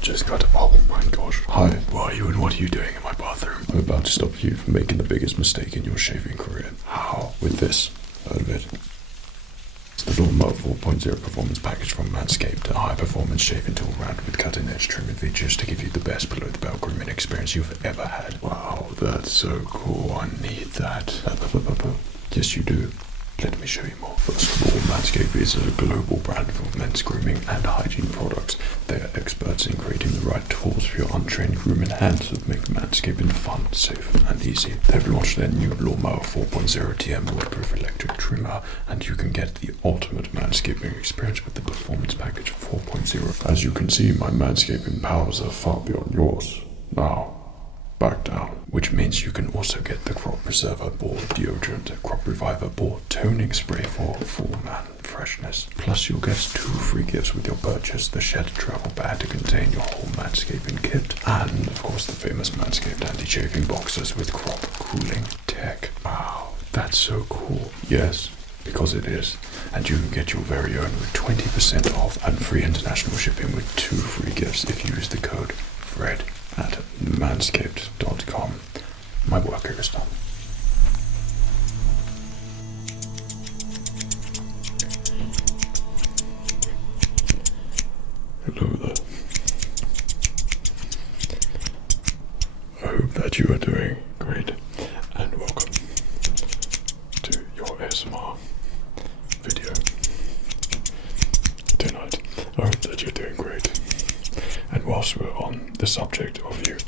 just got. Oh my gosh. Hi, where are you and what are you doing in my bathroom? I'm about to stop you from making the biggest mistake in your shaving career. How? With this. Heard of it? It's the Lawnmower 4.0 performance package from Manscaped, a high-performance shaving tool rounded with cutting-edge trimming features to give you the best below-the-belt grooming experience you've ever had. Wow, that's so cool. I need that. Yes, you do. Let me show you more. First of all, Manscaped is a global brand for men's grooming and hygiene products. They are experts in creating the right tools for your untrained grooming hands that make manscaping fun, safe, and easy. They've launched their new Lawnmower 4.0 TM waterproof electric trimmer, and you can get the ultimate manscaping experience with the Performance Package 4.0. As you can see, my manscaping powers are far beyond yours. Now, back down. Which means you can also get the Crop Preserver Ball Deodorant, Crop Reviver Ball Toning Spray for full man freshness. Plus you'll get 2 free gifts with your purchase: the Shed Travel Bag to contain your whole manscaping kit, and of course the famous Manscaped anti-chafing boxers with crop cooling tech. Wow, that's so cool. Yes, because it is. And you can get your very own with 20% off and free international shipping with 2 free gifts if you use the code FRED at manscaped.com. My work here is done. Hello there. I hope that you are doing great, and welcome to your ASMR video tonight. I hope that you're doing great. And whilst we're on the subject of you,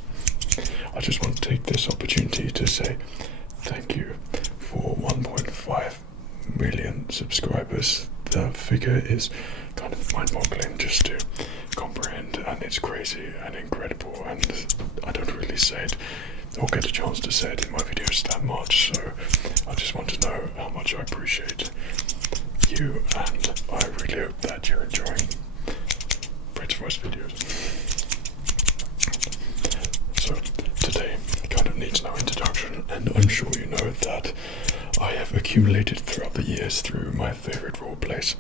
I just want to take this opportunity to say thank you for 1.5 million subscribers. The figure is kind of mind-boggling just to comprehend, and it's crazy and incredible, and I don't really say it or get a chance to say it in my videos that much, so I just want to know how much I appreciate you, and I really hope that you're enjoying FredsVoice videos. So today kind of needs no introduction, and I'm sure you know that I have accumulated throughout the years through my favorite roleplays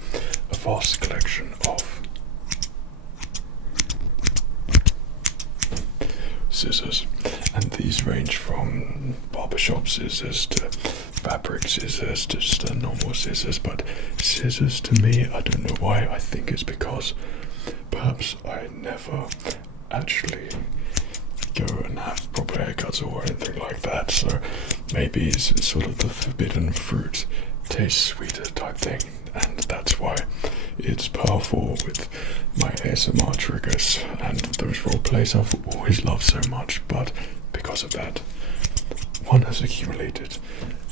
a vast collection of scissors, and these range from barbershop scissors to fabric scissors to just normal scissors. But scissors, to me, I don't know why, I think it's because perhaps I never actually go and have proper haircuts or anything like that, so maybe it's sort of the forbidden fruit, tastes sweeter type thing, and that's why it's powerful with my ASMR triggers and those roleplays I've always loved so much. But because of that, one has accumulated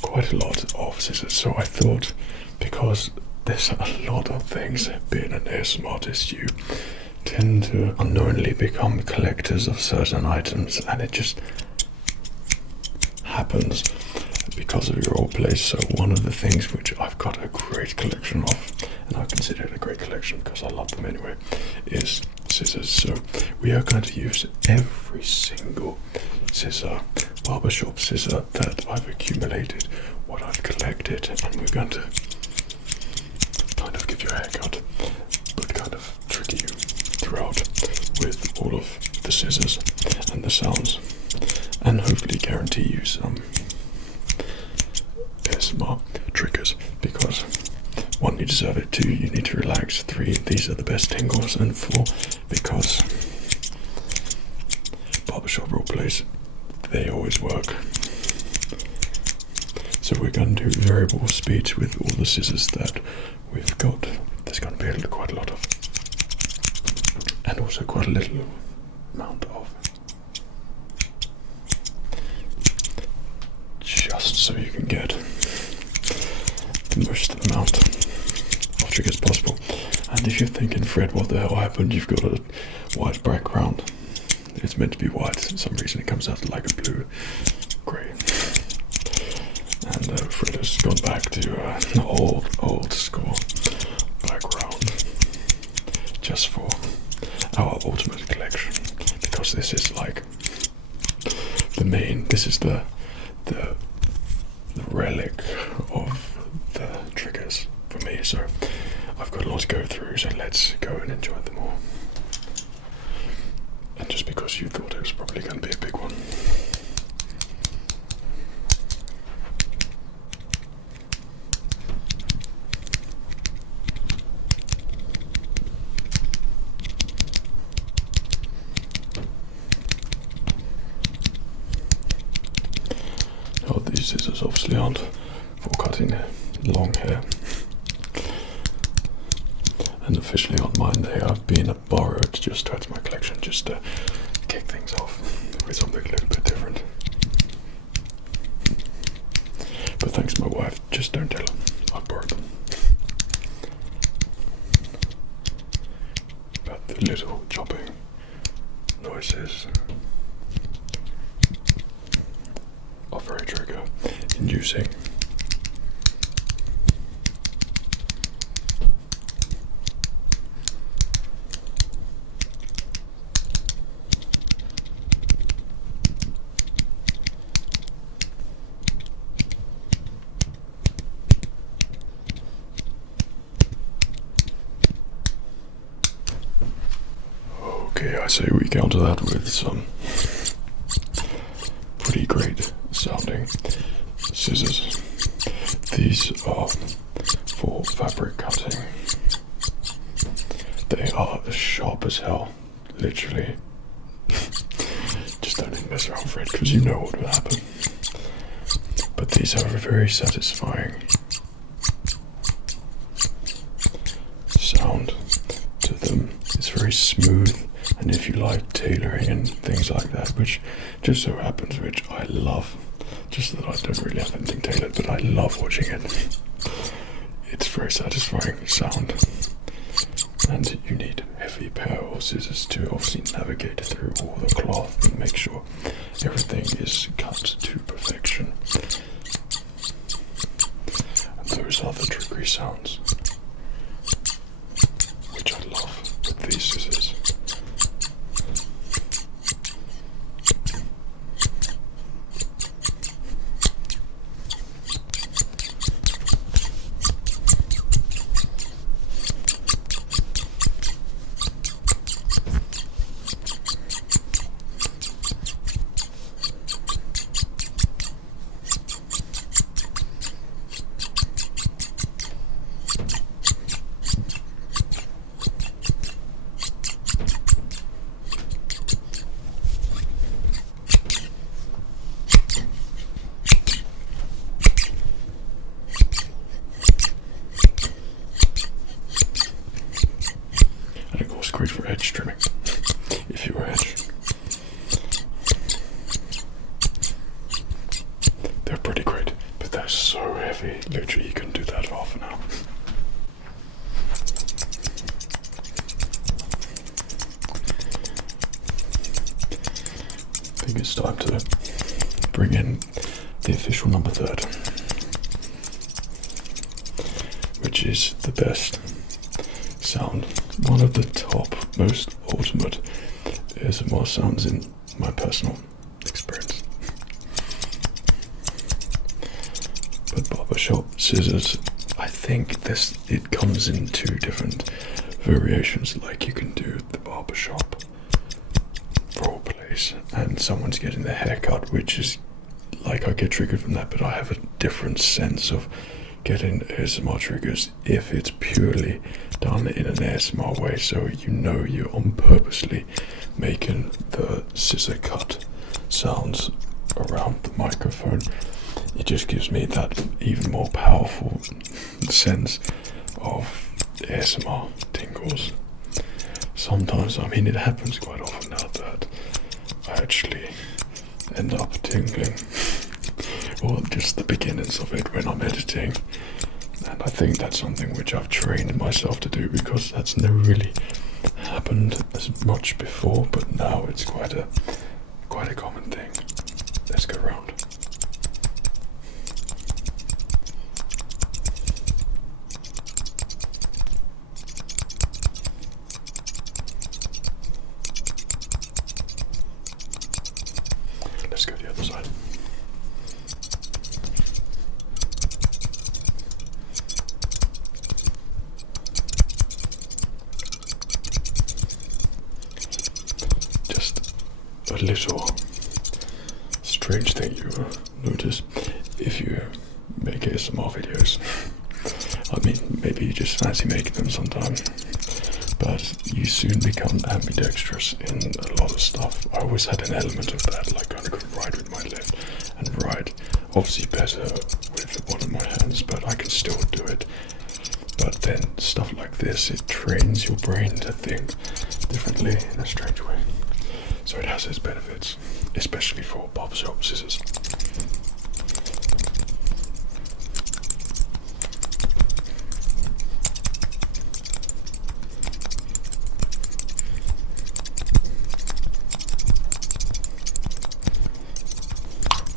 quite a lot of scissors, so I thought, because there's a lot of things, being an ASMR artist, you tend to unknowingly become collectors of certain items, and it just happens because of your old place. So one of the things which I've got a great collection of, and I consider it a great collection because I love them anyway, is scissors. So we are going to use every single scissor, barbershop scissor, that I've accumulated, what I've collected, and we're going to kind of give you a haircut, but kind of trick you throughout with all of the scissors and the sounds, and hopefully guarantee you some ASMR triggers, because 1, you deserve it, 2, you need to relax, 3, these are the best tingles, and 4, because barbershop roleplays, they always work. So we're going to do variable speed with all the scissors that we've got. There's going to be quite a lot of, and also quite a little amount of, just so you can get the most amount of triggers possible. And if you're thinking, Fred, what the hell happened? You've got a white background. It's meant to be white. For some reason it comes out like a blue grey. And Fred has gone back to an old school background just for our ultimate collection, because this is like the main, this is the relic of the triggers for me. So I've got a lot to go through, so let's go and enjoy them all. And just because you thought it was probably going to be a big one. Oh, these scissors obviously aren't for cutting long hair. And officially on mine they are being borrowed just to add to my collection, just to kick things off with something a little bit different. But thanks to my wife, just don't tell her I borrowed them. But the little chopping noises are very trigger inducing. Okay, I say we counter that with some pretty great sounding scissors. These are for fabric cutting. They are as sharp as hell, literally. Just don't even mess around, Fred, because you know what will happen. But these are very satisfying sound to them. It's very smooth. And if you like tailoring and things like that, which just so happens, which I love, just that I don't really have anything tailored, but I love watching it. It's very satisfying sound. And you need a heavy pair of scissors to obviously navigate through all the cloth and make sure everything is cut to perfection. And those are the trickery sounds, which I love with these scissors. Great for edge trimming, if you were edge. They're pretty great, but they're so heavy. Literally, you can do that for half an hour. I think it's time to bring in the official number 3rd, which is the best sound. One of the top, most ultimate ASMR sounds in my personal experience. But Barbershop Scissors, I think it comes in 2 different variations. Like you can do the barbershop roleplays and someone's getting their hair cut, which is like I get triggered from that, but I have a different sense of getting ASMR triggers if it's purely done in an ASMR way, so you know you're on purposely making the scissor cut sounds around the microphone. It just gives me that even more powerful sense of ASMR tingles. Sometimes, I mean, it happens quite often now that I actually end up tingling, or just the beginnings of it when I'm editing. And I think that's something which I've trained myself to do, because that's never really happened as much before, but now it's quite a common thing. Let's go round. Let's go the other side. Just a little strange thing you notice if you make ASMR videos. I mean, maybe you just fancy making them sometime, but you soon become ambidextrous in a lot of stuff. I always had an element of that, like I could write with my left and right. Obviously better with one of my hands, but I can still do it. But then stuff like this, it trains your brain to think differently in a strange way. So it has its benefits, especially for barbershop scissors.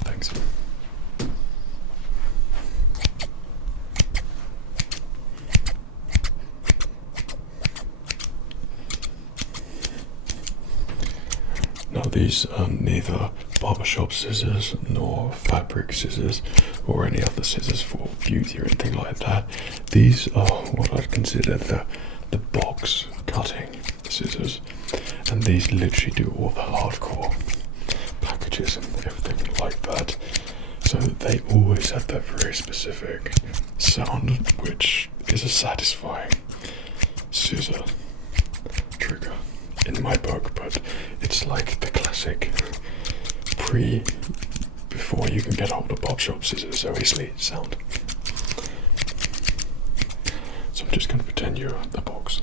Thanks. Now these are neither barbershop scissors nor fabric scissors or any other scissors for beauty or anything like that. These are what I'd consider the box cutting scissors, and these literally do all the hardcore packages and everything like that. So they always have that very specific sound, which is a satisfying scissor trigger in my book, but it's like the classic before you can get hold of barbershop scissors so easily sound. So I'm just going to pretend you're the box.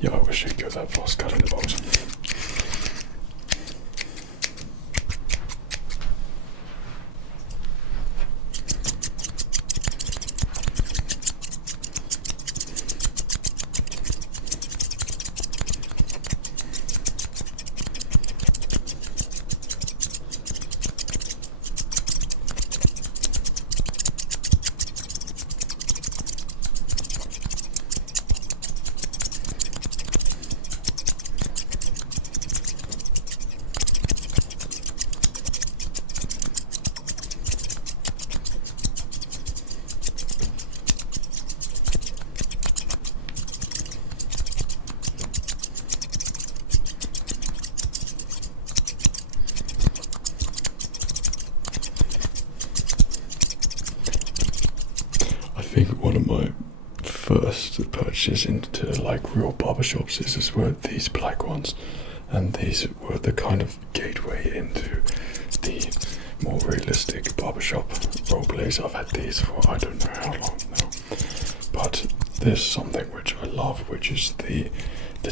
Yeah, I wish I could go that fast cutting the box. I think one of my first purchases into like real barbershop scissors were these black ones, and these were the kind of gateway into the more realistic barbershop roleplays. I've had these for I don't know how long now, but there's something which I love, which is the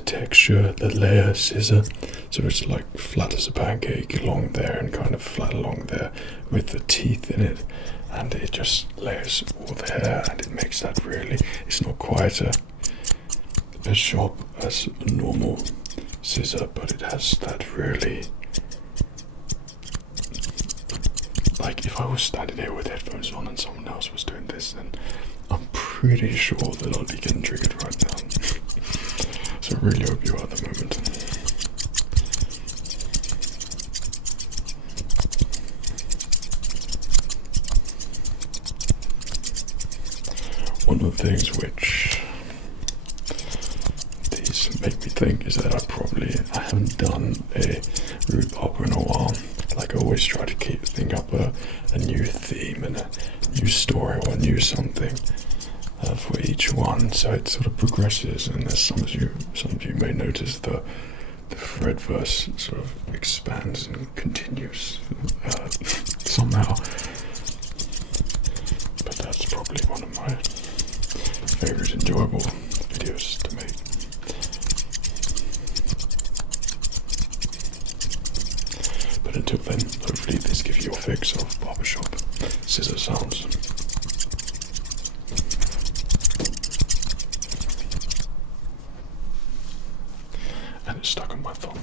texture, the layer scissor. So it's like flat as a pancake along there and kind of flat along there with the teeth in it, and it just layers all the hair, and it makes that really, it's not quite as sharp as a normal scissor, but it has that really, like if I was standing here with headphones on and someone else was doing this, then I'm pretty sure that I'd be getting triggered right now. So I really hope you are at the moment. One of the things which these make me think is that I haven't done a root barber in a while. Like I always try to think up a new theme and a new story or a new something for each one, so it sort of progresses, and as some of you may notice, the FredsVoice sort of expands and continues somehow. But that's probably one of my favorite enjoyable videos to make. But until then, hopefully this gives you a fix of barbershop scissor sounds. And it's stuck on my thumb.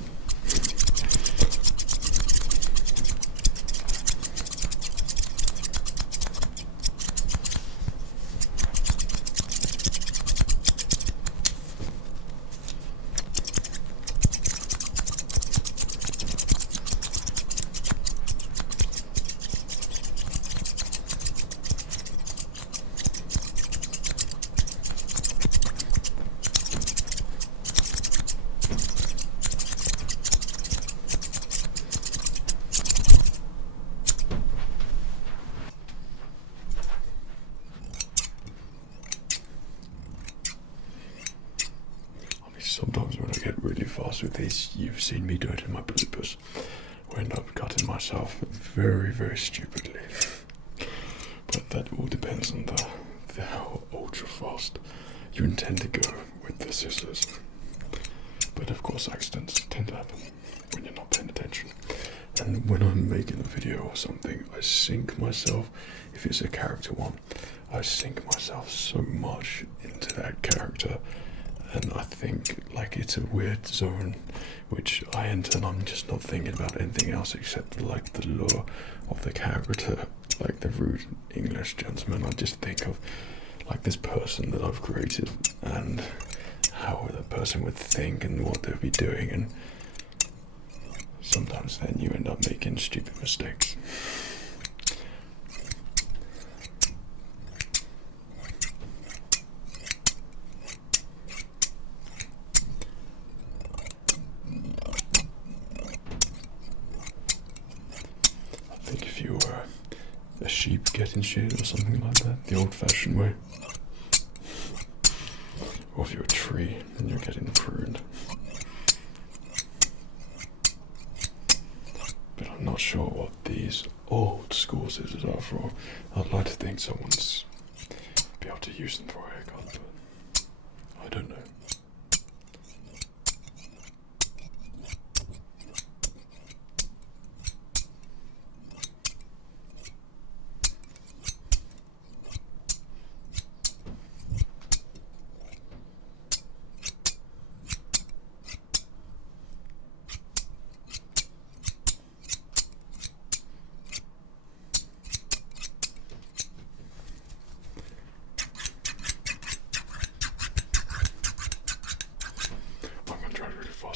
Sometimes when I get really fast with these, you've seen me do it in my bloopers. I end up cutting myself very, very stupidly. But that all depends on how ultra fast you intend to go with the scissors. But of course accidents tend to happen when you're not paying attention. And when I'm making a video or something, I sink myself, if it's a character one, I sink myself so much into that character, and I think like it's a weird zone which I enter and I'm just not thinking about anything else except like the lure of the character, like the rude English gentleman. I just think of like this person that I've created and how the person would think and what they'd be doing, and sometimes then you end up making stupid mistakes. I think if you were a sheep getting shit or something like that, the old-fashioned way, or if you're a tree and you're getting pruned. But I'm not sure what these old school scissors are for. I'd like to think someone's be able to use them for a haircut, but I don't know.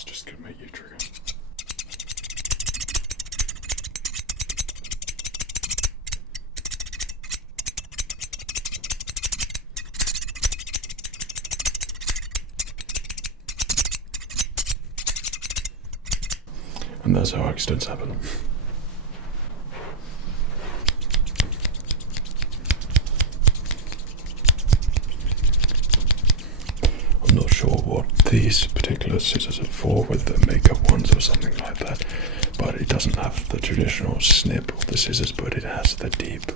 Just gonna make you trigger. And that's how accidents happen. I'm not sure what these particular scissors are for, whether they're makeup ones or something like that, but it doesn't have the traditional snip of the scissors, but it has the deep,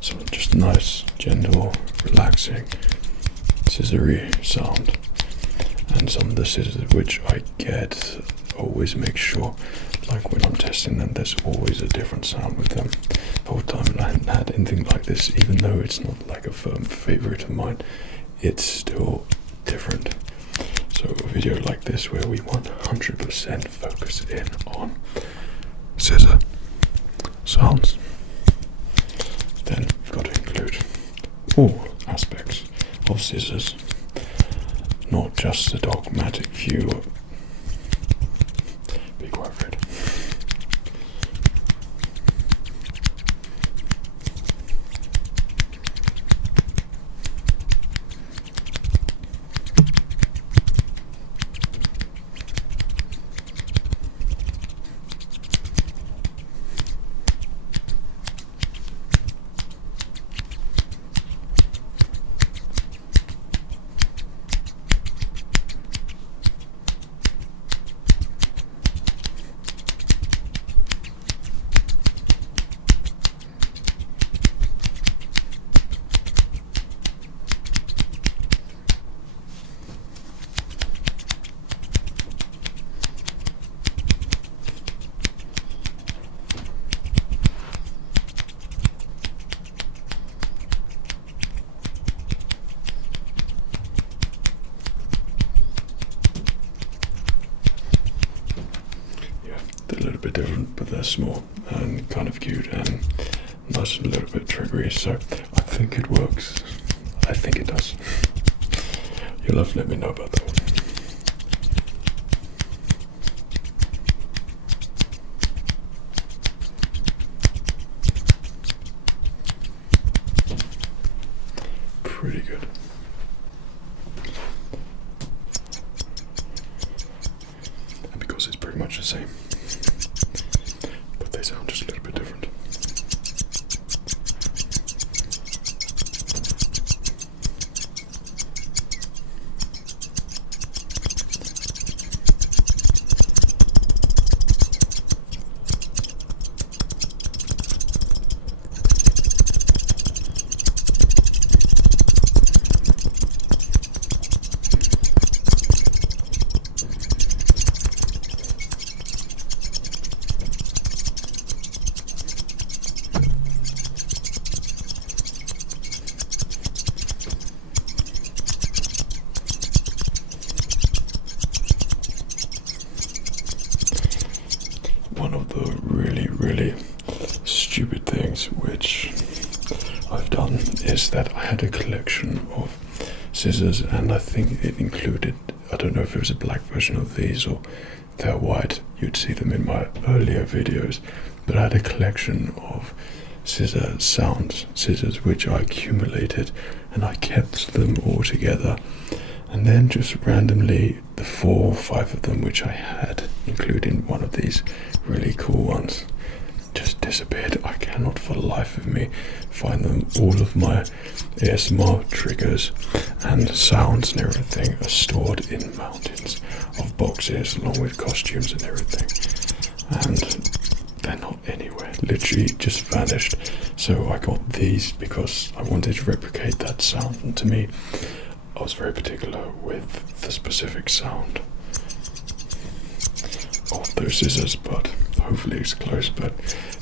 so just nice, gentle, relaxing, scissory sound. And some of the scissors which I get always make sure, like when I'm testing them, there's always a different sound with them. The whole time I hadn't had anything like this, even though it's not like a firm favorite of mine, it's still different. So a video like this where we 100% focus in on scissor sounds, then we've got to include all aspects of scissors, not just the dogmatic view of be quiet, Fred. They're a little bit different, but they're small and kind of cute and nice and a little bit triggery, so I think it works. I think it does. You'll have to let me know about that one. Pretty good. And because it's pretty much the same, but they sound just a little bit different. had a collection of scissors, and I think it included, I don't know if it was a black version of these or they're white, you'd see them in my earlier videos, but I had a collection of scissor sounds, scissors which I accumulated, and I kept them all together, and then just randomly the 4 or 5 of them which I had, including one of these really cool ones, just disappeared. I cannot for the life of me find them. All of my ASMR triggers and sounds and everything are stored in mountains of boxes along with costumes and everything, and they're not anywhere, literally just vanished. So I got these because I wanted to replicate that sound, and to me I was very particular with the specific sound of those scissors, but hopefully it's close. But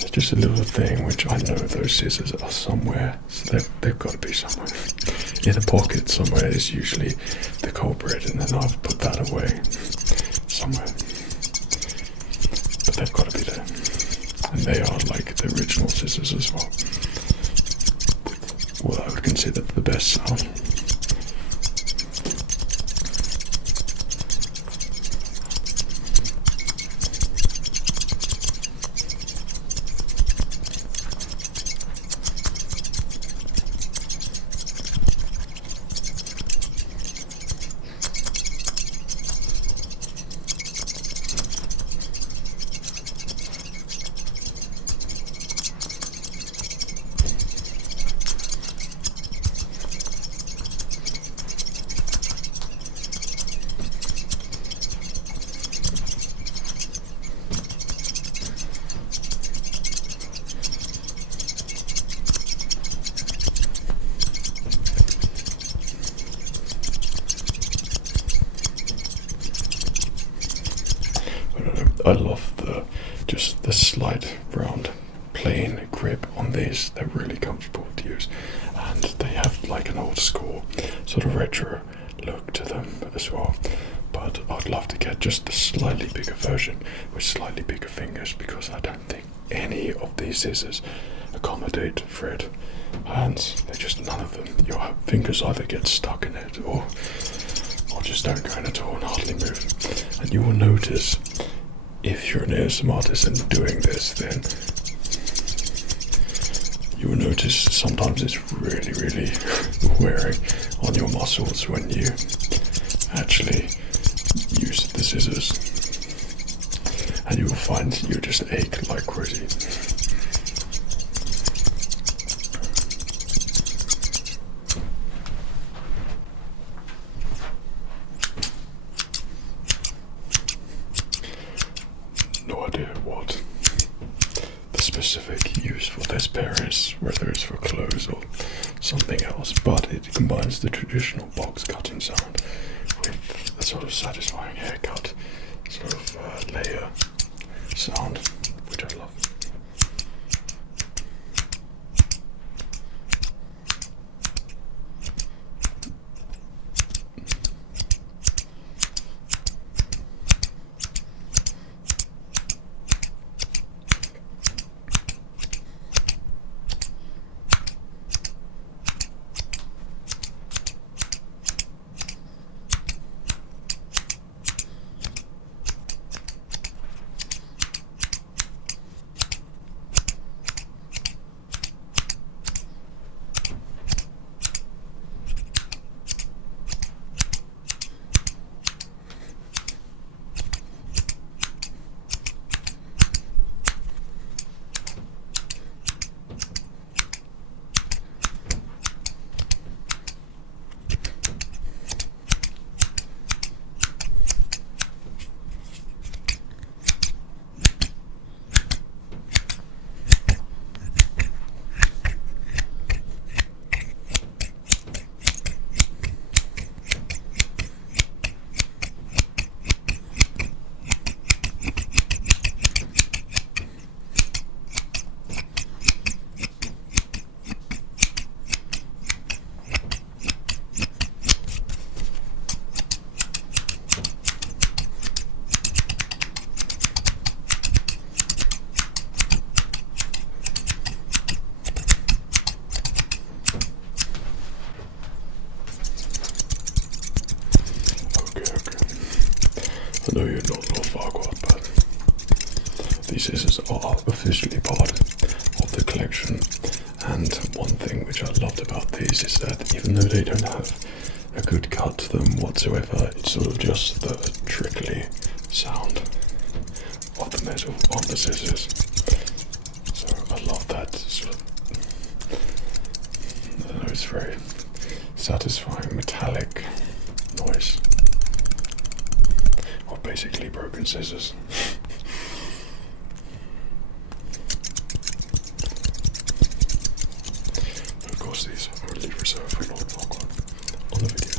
it's just a little thing which I know those scissors are somewhere, so they've got to be somewhere. In a pocket somewhere is usually the culprit, and then I've put that away somewhere, but they've got to be there, and they are like the original scissors as well, with what I would consider the best sound. I love just the slight round plain grip on these. They're really comfortable to use, and they have like an old school sort of retro look to them as well. But I'd love to get just the slightly bigger version with slightly bigger fingers, because I don't think any of these scissors accommodate Fred hands. They're just none of them. Your fingers either get stuck in it or just don't go in at all and hardly move. And you will notice, if you're an ASMR artist and doing this, then you will notice sometimes it's really, really wearing on your muscles when you actually use the scissors, and you will find you just ache like crazy. No idea what the specific use for this pair is, whether it's for clothes or something else, but it combines the traditional box cutting sound with a sort of satisfying haircut sort of layer sound, which I love. I know you're not Lord Farquaad, but these scissors are officially part of the collection. And one thing which I loved about these is that even though they don't have a good cut to them whatsoever, it's sort of just the trickly sound of the metal on the scissors. So I love that sort of, I don't know, it's very satisfying metallic noise. Or basically broken scissors. But of course these are only reserved for Lord Farquaad on the videos.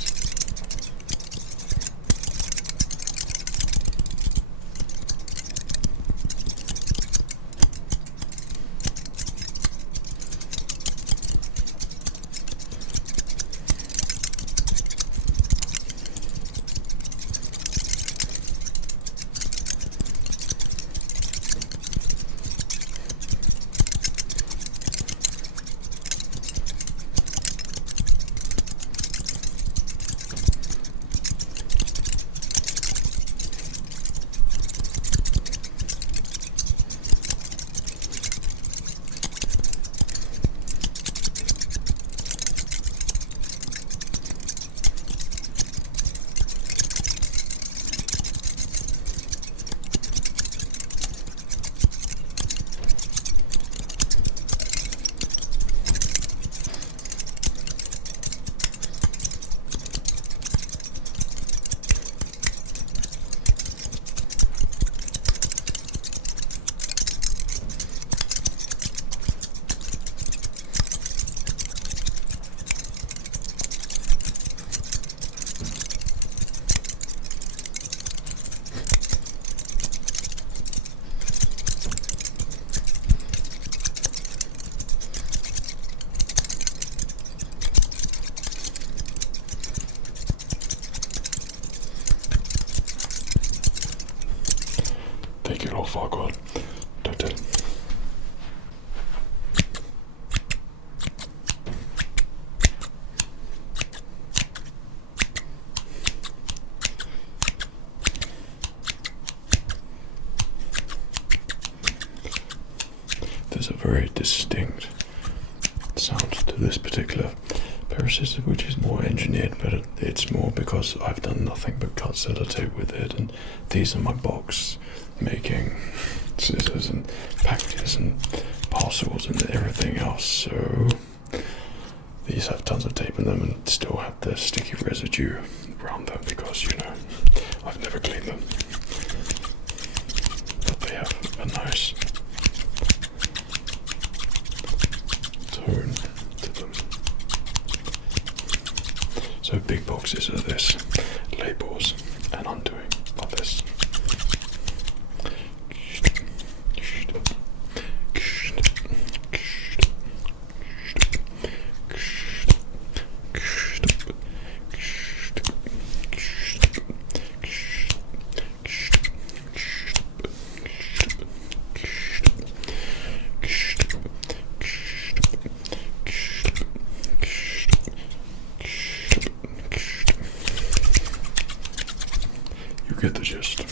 Thank you, Lord Farquaad. Don't it? There's a very distinct sound to this particular pair of scissors, which is more engineered, but it's more because I've done nothing but cut sellotape with it, and these are my box making scissors and packages and parcels and everything else. So these have tons of tape in them and still have the sticky residue around them because, you know, I've never cleaned them. But they have a nice tone to them. So big boxes are this, labels and undoing like this. You get the gist.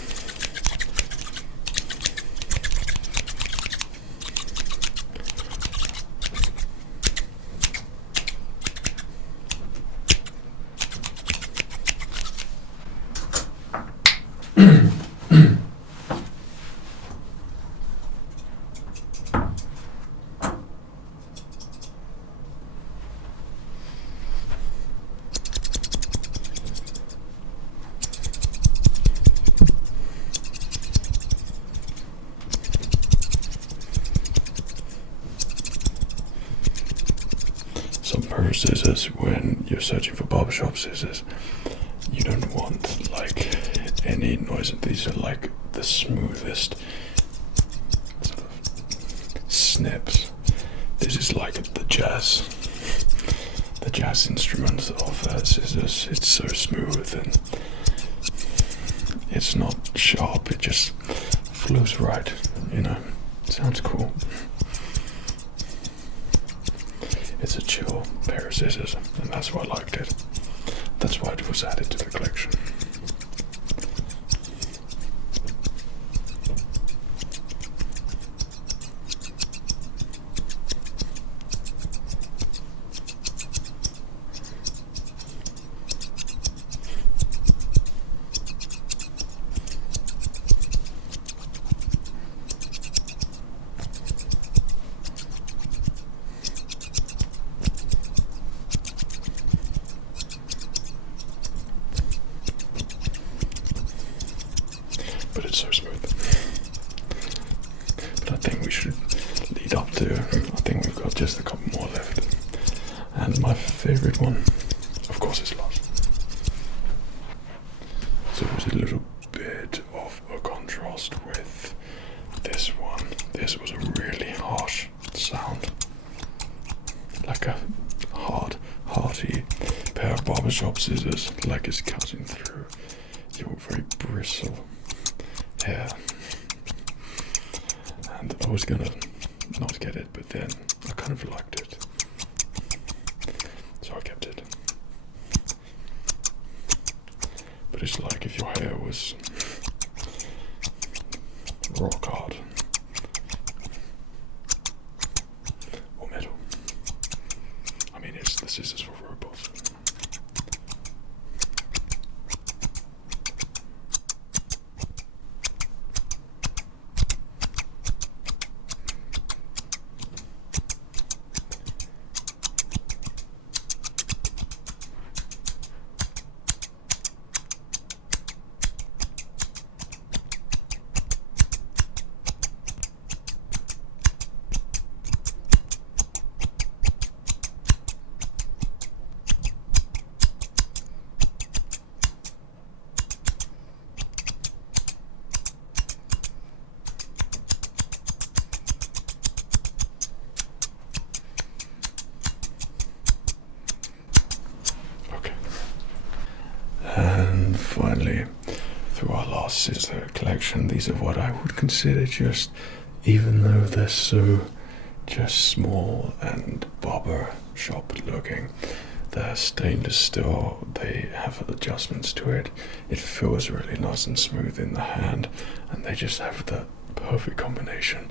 Some pair of scissors, when you're searching for barbershop scissors, you don't want like any noise. These are like the smoothest sort of snips. This is like the jazz instruments of scissors. It's so smooth and it's not sharp. It just flows right, you know. Sounds cool. It's a chill pair of scissors, and that's why I liked it. That's why it was added to the collection. but it's so smooth. But I think we should lead up to, I think we've got just a couple more left. And my favorite one, of course, is last. So there's a little bit of a contrast with this one. This was a really harsh sound. Like a hearty pair of barbershop scissors, like it's cutting through your very bristle hair. And I was gonna not get it, but then I kind of liked it, so I kept it. But it's like if your hair was rock hard or metal. I mean, it's the scissors for robots. And finally, through our last scissor collection, these are what I would consider just, even though they're so just small and barber shop looking, they're stainless steel, they have adjustments to it, it feels really nice and smooth in the hand, and they just have the perfect combination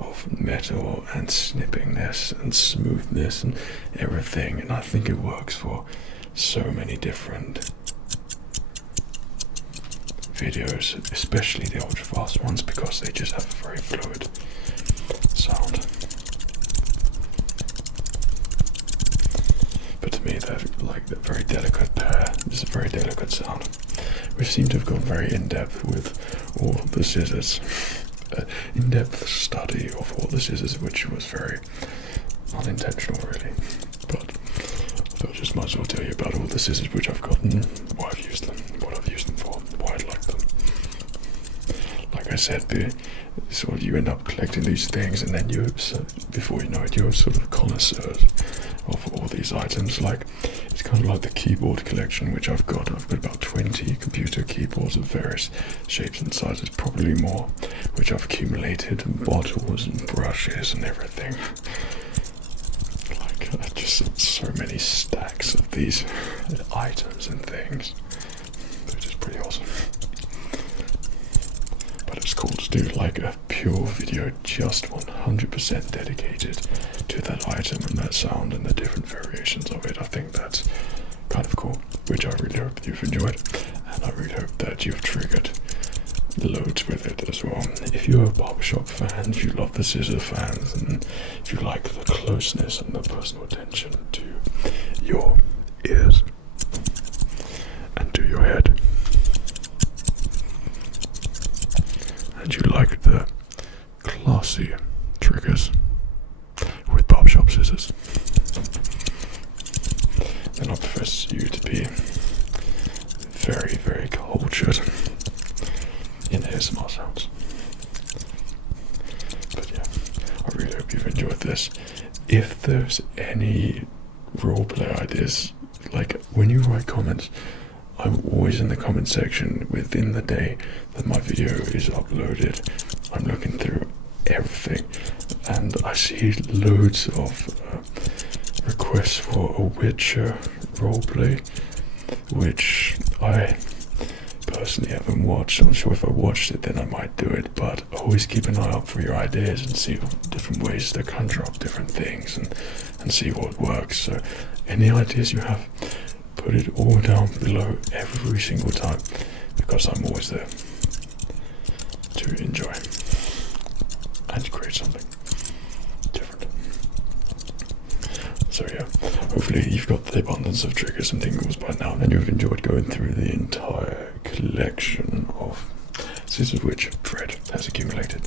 of metal and snippingness and smoothness and everything, and I think it works for so many different videos, especially the ultra fast ones, because they just have a very fluid sound. But to me, they're like a very delicate pair. It's a very delicate sound. We seem to have gone very in-depth with all the scissors. In-depth study of all the scissors, which was very unintentional, really. But I just might as well tell you about all the scissors which I've gotten, why I've used them, what I've used them for, why I like them. Like I said, sort of you end up collecting these things, and then you, before you know it, you're sort of connoisseurs of all these items. Like, it's kind of like the keyboard collection which I've got. I've got about 20 computer keyboards of various shapes and sizes, probably more, which I've accumulated, and bottles and brushes and everything. Like, just so many stacks of these items and things, which is pretty awesome. But it's cool to do like a pure video just 100% dedicated to that item and that sound and the different variations of it. I think that's kind of cool, which I really hope you've enjoyed, and I really hope that you've triggered loads with it as well. If you're a barbershop fan, if you love the scissor fans, and if you like the closeness and the personal attention to your ears and to your head, and you like the classy triggers with barbershop scissors, then I profess you to be very, very cultured in ASMR sounds. But yeah, I really hope you've enjoyed this. If there's any roleplay ideas, like when you write comments, I'm always in the comment section within the day that my video is uploaded. I'm looking through everything, and I see loads of requests for a Witcher roleplay, which I personally haven't watched. I'm sure if I watched it then I might do it, but always keep an eye out for your ideas and see different ways to conjure up different things and see what works. So any ideas you have, put it all down below every single time, because I'm always there to enjoy and create something different. So yeah, hopefully you've got the abundance of triggers and tingles by now, and you've enjoyed going through the entire collection of scissors which Fred has accumulated.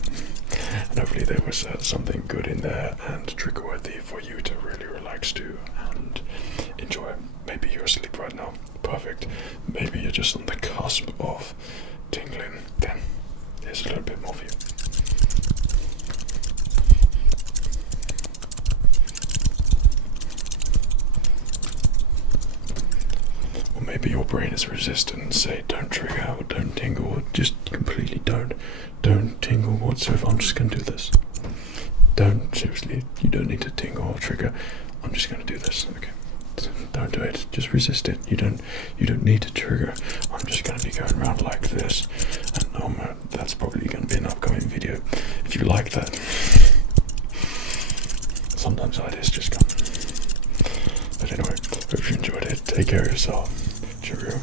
And hopefully there was something good in there and trigger worthy for you to really relax to and enjoy. Maybe you're asleep right now. Perfect. Maybe you're just on the cusp of tingling. Then here's a little bit more for you. Or maybe your brain is resistant and say don't trigger or don't tingle, or just completely don't tingle whatsoever. I'm just going to do this. Seriously, you don't need to tingle or trigger. I'm just going to do this. Okay. Don't do it. Just resist it. You don't need to trigger. I'm just going to be going around like this, and that's probably going to be an upcoming video. If you like that, sometimes ideas just come. But anyway, hope you enjoyed it. Take care of yourself. Cheerio.